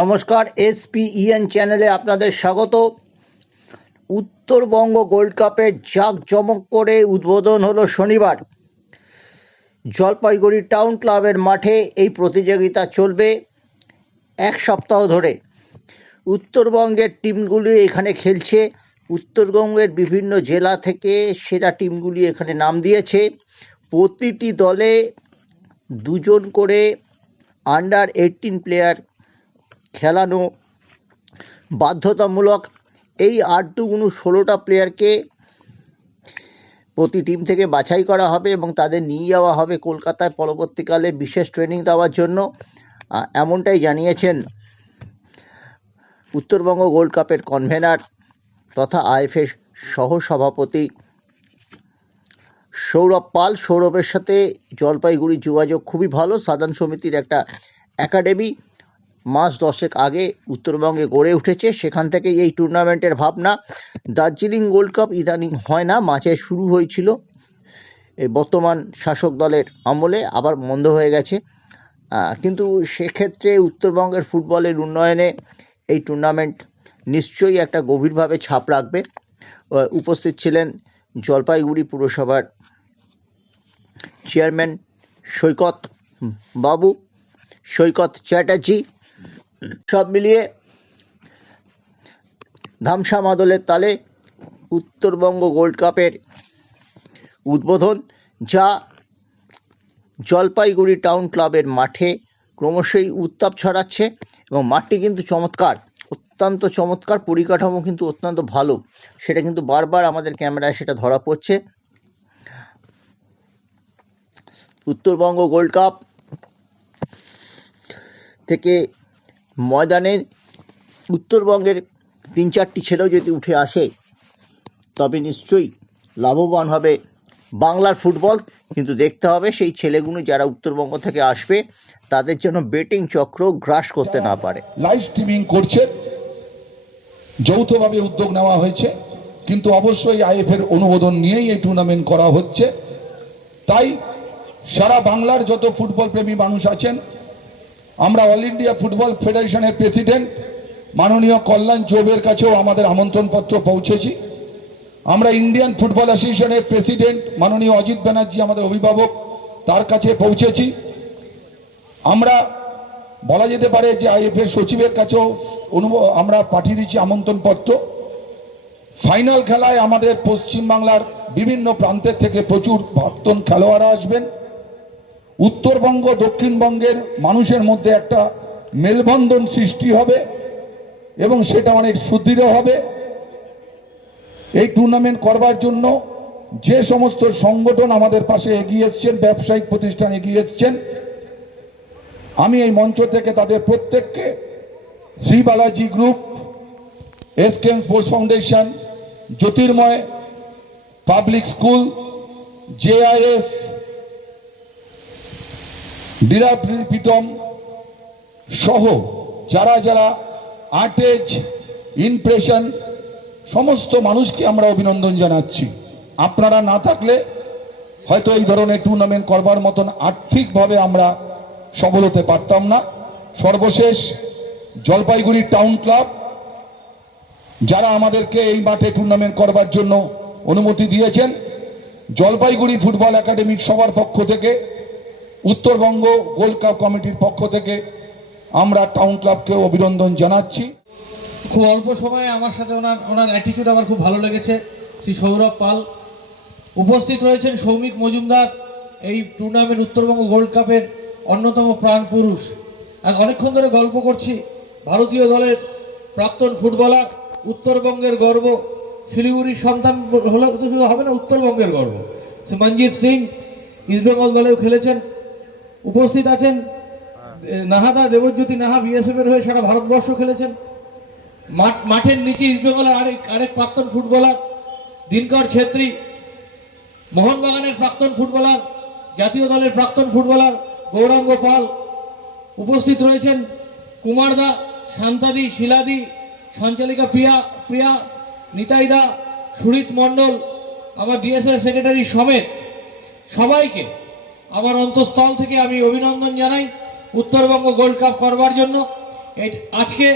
নমস্কার এসপিইএন চ্যানেলে আপনাদের স্বাগত। উত্তরবঙ্গ গোল্ড কাপের জাঁকজমক করে উদ্বোধন হলো শনিবার। জলপাইগুড়ি টাউন ক্লাবের মাঠে এই প্রতিযোগিতা চলবে এক সপ্তাহ ধরে। উত্তরবঙ্গের টিমগুলি এখানে খেলছে। উত্তরবঙ্গের বিভিন্ন জেলা থেকে সেরা টিমগুলি এখানে নাম দিয়েছে। প্রতিটি দলে দুজন করে আন্ডার এইটিন প্লেয়ার খেলানো বাধ্যতামূলক এই আট দুগুণ ষোলোটা প্লেয়ারকে প্রতি টিম থেকে বাছাই করা হবে এবং তাদের নিয়ে যাওয়া হবে কলকাতায় পরবর্তীকালে বিশেষ ট্রেনিং দেওয়ার জন্য। এমনটাই জানিয়েছেন উত্তরবঙ্গ গোল্ড কাপের কনভেনার তথা আইএফএ সহ সভাপতি সৌরভ পাল। সৌরভের সাথে জলপাইগুড়ি যোগাযোগ খুবই ভালো। সাধারণ সমিতির একটা একাডেমি মাস দশেক আগে উত্তরবঙ্গে গড়ে উঠেছে। সেখান থেকে এই টুর্নামেন্টের ভাবনা। দার্জিলিং গোল্ড কাপ ইদানিং হয় না, মাঝে শুরু হয়েছিল। বর্তমান শাসক দলের আমলে আবার বন্ধ হয়ে গেছে। কিন্তু সেক্ষেত্রে উত্তরবঙ্গের ফুটবলের উন্নয়নে এই টুর্নামেন্ট নিশ্চয়ই একটা গভীরভাবে ছাপ রাখবে। উপস্থিত ছিলেন জলপাইগুড়ি পুরসভার চেয়ারম্যান সৈকত বাবু, সৈকত চ্যাটার্জি সব মিলিয়ে ধামসা মাদলের তালে উত্তরবঙ্গ গোল্ড কাপের উদ্বোধন, যা জলপাইগুড়ি টাউন ক্লাবের মাঠে ক্রমশই উত্তাপ ছড়াচ্ছে এবং মাঠটি কিন্তু চমৎকার, অত্যন্ত চমৎকার পরিকাঠামো কিন্তু অত্যন্ত ভালো। সেটা কিন্তু বারবার আমাদের ক্যামেরায় সেটা ধরা পড়ছে। উত্তরবঙ্গ গোল্ড কাপ থেকে ময়দানে উত্তরবঙ্গের তিন চারটি ছেলেও যদি উঠে আসে, তবে নিশ্চয়ই লাভবান হবে বাংলার ফুটবল। কিন্তু দেখতে হবে সেই ছেলেগুলো যারা উত্তরবঙ্গ থেকে আসবে, তাদের জন্য বেটিং চক্র গ্রাস করতে না পারে। লাইভ স্ট্রিমিং করছে। যৌথভাবে উদ্যোগ নেওয়া হয়েছে। কিন্তু অবশ্যই আইএফ এর অনুমোদন নিয়েই এই টুর্নামেন্ট করা হচ্ছে। তাই সারা বাংলার যত ফুটবল প্রেমী মানুষ আছেন আমরা অল ইন্ডিয়া ফুটবল ফেডারেশনের প্রেসিডেন্ট মাননীয় কল্যাণ চৌবের কাছেও আমাদের আমন্ত্রণপত্র পৌঁছেছি। আমরা ইন্ডিয়ান ফুটবল অ্যাসোসিয়েশনের প্রেসিডেন্ট মাননীয় অজিত ব্যানার্জি আমাদের অভিভাবক, তার কাছে পৌঁছেছি। আমরা, বলা যেতে পারে যে আইএফ এর সচিবের কাছেও আমরা পাঠিয়ে দিচ্ছি আমন্ত্রণপত্র। ফাইনাল খেলায় আমাদের পশ্চিমবাংলার বিভিন্ন প্রান্তের থেকে প্রচুর প্রাক্তন খেলোয়াড়রা আসবেন। উত্তরবঙ্গ, দক্ষিণবঙ্গের মানুষের মধ্যে একটা মেলবন্ধন সৃষ্টি হবে এবং সেটা অনেক সুদৃঢ় হবে। এই টুর্নামেন্ট করবার জন্য যে সমস্ত সংগঠন আমাদের পাশে এগিয়ে এসছেন, ব্যবসায়িক প্রতিষ্ঠান এগিয়ে এসছেন, আমি এই মঞ্চ থেকে তাদের প্রত্যেককে, Shri Balaji group, S K sports foundation, Jyotirmoy public school JIS ডিরা Pritam সহ যারা যারা আর্টেজ, ইমপ্রেশন, সমস্ত মানুষকে আমরা অভিনন্দন জানাচ্ছি। আপনারা না থাকলে হয়তো এই ধরনের টুর্নামেন্ট করবার মতন আর্থিকভাবে আমরা সফল হতে পারতাম না। সর্বশেষ জলপাইগুড়ি টাউন ক্লাব, যারা আমাদেরকে এই মাঠে টুর্নামেন্ট করবার জন্য অনুমতি দিয়েছেন, জলপাইগুড়ি ফুটবল একাডেমির সবার পক্ষ থেকে উত্তরবঙ্গ গোল্ড কাপ কমিটির পক্ষ থেকে আমরা টাউন ক্লাবকে অভিনন্দন জানাচ্ছি। খুব অল্প সময়ে আমার সাথে ওনার ওনার অ্যাটিটিউড আমার খুব ভালো লেগেছে। শ্রী সৌরভ পাল উপস্থিত রয়েছেন সৌমিক মজুমদার, এই টুর্নামেন্ট উত্তরবঙ্গ গোল্ড কাপের অন্যতম প্রাণ পুরুষ। আজ অনেকক্ষণ ধরে গল্প করছি ভারতীয় দলের প্রাক্তন ফুটবলার, উত্তরবঙ্গের গর্ব। শিলিগুড়ির সন্তান হলে তো শুধু হবে না, উত্তরবঙ্গের গর্ব। সে মনজিৎ সিং ইস্টবেঙ্গল দলেও খেলেছেন। উপস্থিত আছেন নাহাদা দেবজ্যোতি নাহা বিএসএফ এর হয়ে সারা ভারতবর্ষ খেলেছেন। মাঠ, মাঠের নিচে ইস্টবেঙ্গলের আরেক আরেক প্রাক্তন ফুটবলার দিনকর ছেত্রী, মোহনবাগানের প্রাক্তন ফুটবলার, জাতীয় দলের প্রাক্তন ফুটবলার গৌরাঙ্গ পাল উপস্থিত রয়েছেন। কুমারদা শান্তাদি, শিলাদি, সঞ্চালিকা প্রিয়া প্রিয়া নিতাইদা সুরিত মণ্ডল, আমার ডিএসএস সেক্রেটারি সমেত সবাইকে আমার অন্তঃস্থল থেকে আমি অভিনন্দন জানাই উত্তরবঙ্গ গোল্ড কাপ করবার জন্য। আজকে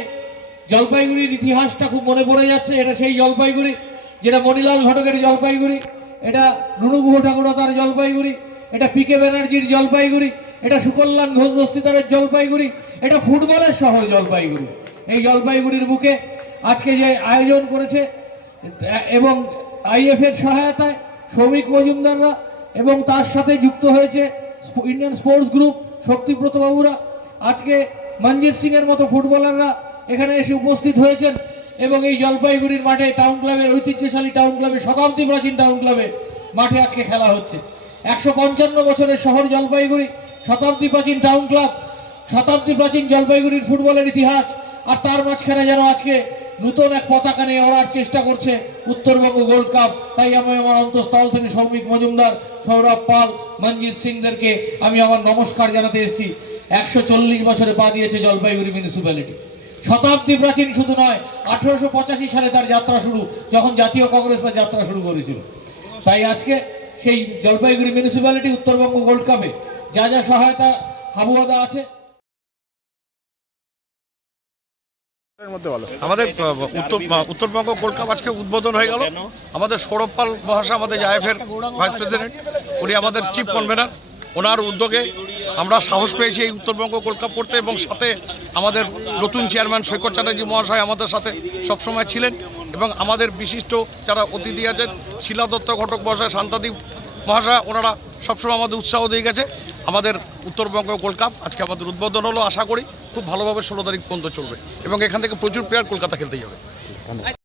জলপাইগুড়ির ইতিহাসটা খুব মনে পড়ে যাচ্ছে, এটা সেই জলপাইগুড়ি, যেটা মণিলাল ঘটকের জলপাইগুড়ি, এটা রুনু গুহ ঠাকুরতার জলপাইগুড়ি, এটা পিকে ব্যানার্জির জলপাইগুড়ি, এটা সুকল্যাণ ঘোষ দস্তিদারের জলপাইগুড়ি, এটা ফুটবলের শহর জলপাইগুড়ি। এই জলপাইগুড়ির বুকে আজকে যে আয়োজন করেছে, এবং আইএফ এর সহায়তায় শ্রমিক মজুমদাররা এবং তার সাথে যুক্ত হয়েছে ইন্ডিয়ান স্পোর্টস গ্রুপ শক্তিব্রত বাবুরা আজকে মনজিৎ সিং এর মতো ফুটবলাররা এখানে এসে উপস্থিত হয়েছেন এবং এই জলপাইগুড়ির মাঠে টাউন ক্লাবের ঐতিহ্যশালী টাউন ক্লাবে শতাব্দী প্রাচীন টাউন ক্লাবে মাঠে আজকে খেলা হচ্ছে। একশো পঞ্চান্ন বছরের শহর জলপাইগুড়ি, শতাব্দী প্রাচীন টাউন ক্লাব শতাব্দী প্রাচীন জলপাইগুড়ির ফুটবলের ইতিহাস, আর তার মাঝখানে যেন আজকে নতুন এক পতাকা নিয়ে ওড়ার চেষ্টা করছে উত্তরবঙ্গ গোল্ড কাপ। তাই আমি আমার অন্তঃস্থল থেকে সৌমিক মজুমদার, সৌরভ পাল, মনজিৎ সিংদেরকে আমি আমার নমস্কার জানাতে এসেছি। একশো চল্লিশ বছরে পা দিয়েছে জলপাইগুড়ি মিউনিসিপ্যালিটি শতাব্দী প্রাচীন শুধু নয়, আঠারোশো সালে তার যাত্রা শুরু, যখন জাতীয় কংগ্রেস তার যাত্রা শুরু করেছিল। তাই আজকে সেই জলপাইগুড়ি মিউনিসিপ্যালিটি উত্তরবঙ্গ গোল্ড কাপে যা যা সহায়তা হাবুয়াদা আছে আমাদের উত্তর উত্তরবঙ্গ গোল্ড আজকে উদ্বোধন হয়ে গেল। আমাদের সৌরভ পাল মহাশয়, আমাদের আইএফের ভাইস প্রেসিডেন্ট উনি আমাদের চিফ কনভেনার ওনার উদ্যোগে আমরা সাহস পেয়েছি এই উত্তরবঙ্গ গোল্ড কাপ করতে এবং সাথে আমাদের নতুন চেয়ারম্যান সৈকত চ্যাটার্জি মহাশয় আমাদের সাথে সবসময় ছিলেন এবং আমাদের বিশিষ্ট যারা অতিথি আছেন, শিলা দত্ত ঘটক মহাশয়, শান্তাদীপ মহাশয়, ওনারা সবসময় আমাদের উৎসাহ দিয়ে গেছে। আমাদের উত্তরবঙ্গ গোল্ড কাপ আজকে আমাদের উদ্বোধন হলো, আশা করি খুব ভালোভাবে ষোলো তারিখ পর্যন্ত চলবে এবং এখান থেকে প্রচুর প্লেয়ার কলকাতা খেলতেই যাবে